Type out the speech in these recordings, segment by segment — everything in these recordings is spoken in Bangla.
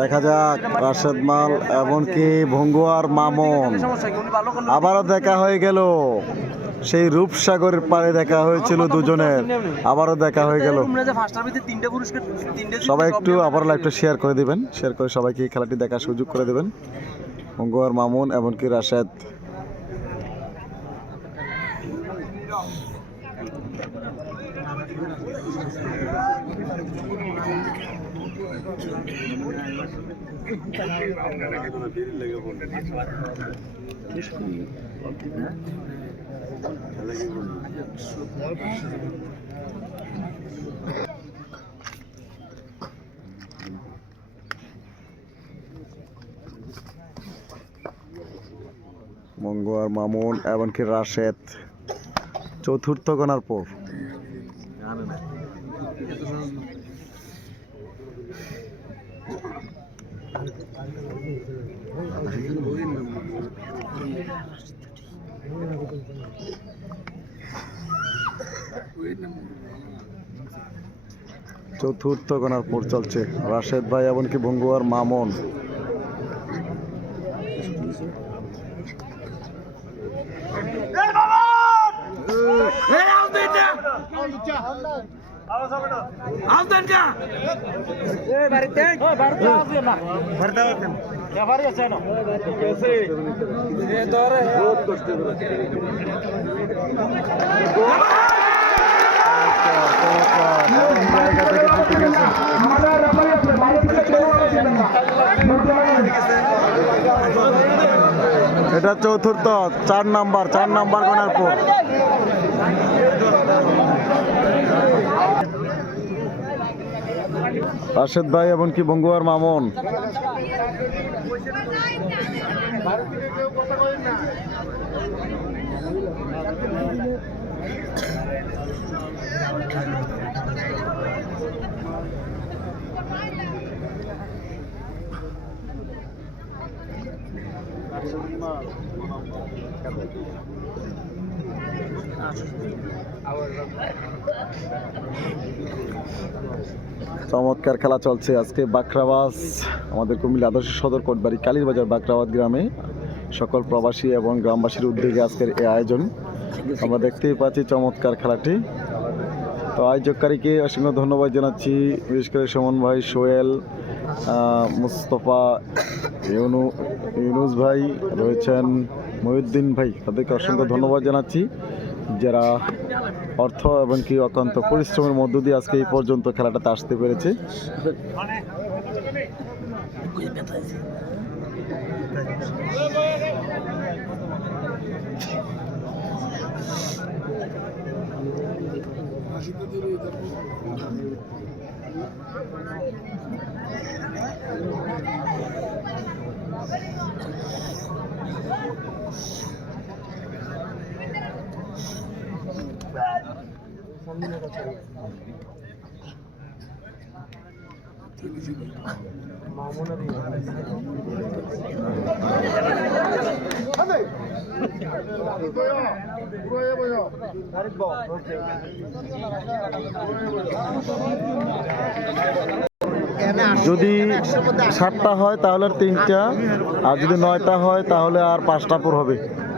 দেখা যাক রাশেদ মাল এমনকি ভঙ্গুয়ার মামন। আবারও দেখা হয়ে গেল। সেই রূপসাগরের পাড়ে দেখা হয়েছিল দুজনের। আবারও দেখা হয়ে গেল। সবাই একটু আবার লাইভটা শেয়ার করে দিবেন। শেয়ার করে সবাইকে খেলাটি দেখার সুযোগ করে দেবেন। ভঙ্গুয়ার মামুন এমনকি রাশেদ। মঙ্গুয়ার মামুন এমনকি রাশেদ চতুর্থ গণার পর। চতুর্থ গণার পর চলছে রাশেদ ভাই এমনকি ভঙ্গুয়ার মামুন এটা চতুর্থ চার নাম্বার চার নাম্বার গণার পর রাশেদ ভাই এমনকি বঙ্গুয়ার মামুন? চমৎকার খেলা চলছে আজকে বাখরাবাস আমাদের কুমিল্লা আদর্শ সদর কোটবাড়ি কালীরবাজার বাখরাবাদ গ্রামে। সকল প্রবাসী এবং গ্রামবাসীর উদ্যোগে আজকের এই আয়োজন। আমরা দেখতেই পাচ্ছি চমৎকার খেলাটি। তো আয়োজককারীকে অসংখ্য ধন্যবাদ জানাচ্ছি, বিশেষ করে সুমন ভাই, সোহেল মুস্তফা, ইউনু, ইউনুস ভাই, রয়েছেন মহিউদ্দিন ভাই। তাদেরকে অসংখ্য ধন্যবাদ জানাচ্ছি। যারা অর্থ এবং কি অত্যন্ত পরিশ্রমের মধ্য দিয়ে আজকে এই পর্যন্ত খেলাটাতে আসতে পেরেছে। যদি সাতটা হয় তাহলে তিনটা আর যদি নয়টা হয় তাহলে আর পাঁচটা পর হবে।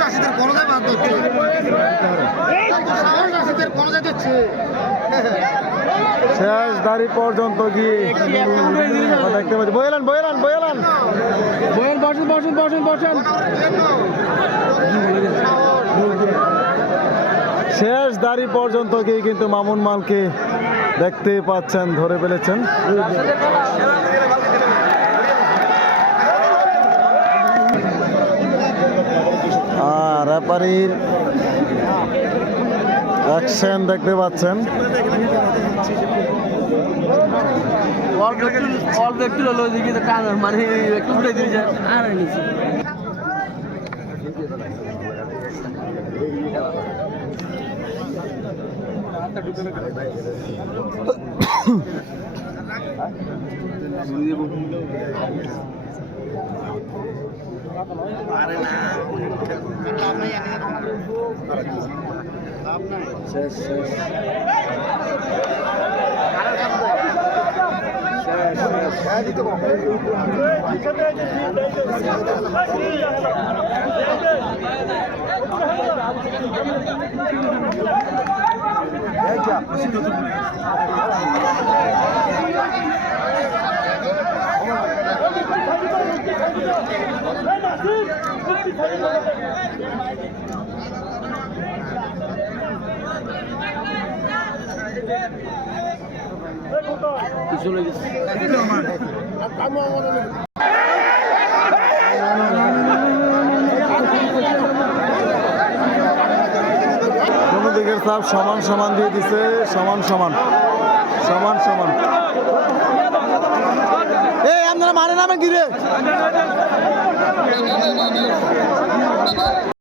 সাহস আসিদের কোনো যায় হচ্ছে শেষ দাড়ি পর্যন্ত গিয়ে দেখতে পাচ্ছি। বয়ালান বয়ালান বয়ালান বসেন বসেন বসেন বসেন বসেন। শেষ দাড়ি পর্যন্ত গিয়ে কিন্তু মামুন মালকে দেখতে পাচ্ছেন ধরে ফেলেছেন। রেফারির অ্যাকশন দেখতে পাচ্ছেন। অল্প একটু অল্প একটু হলো ওইদিকে তো মানে একটু উঠে দিয়ে আর নিচে। শেষ শেষ কোন সমান সমান দিয়ে দিছে সমান সমান সমান সমান। এই আপনারা মানে নামে গিরে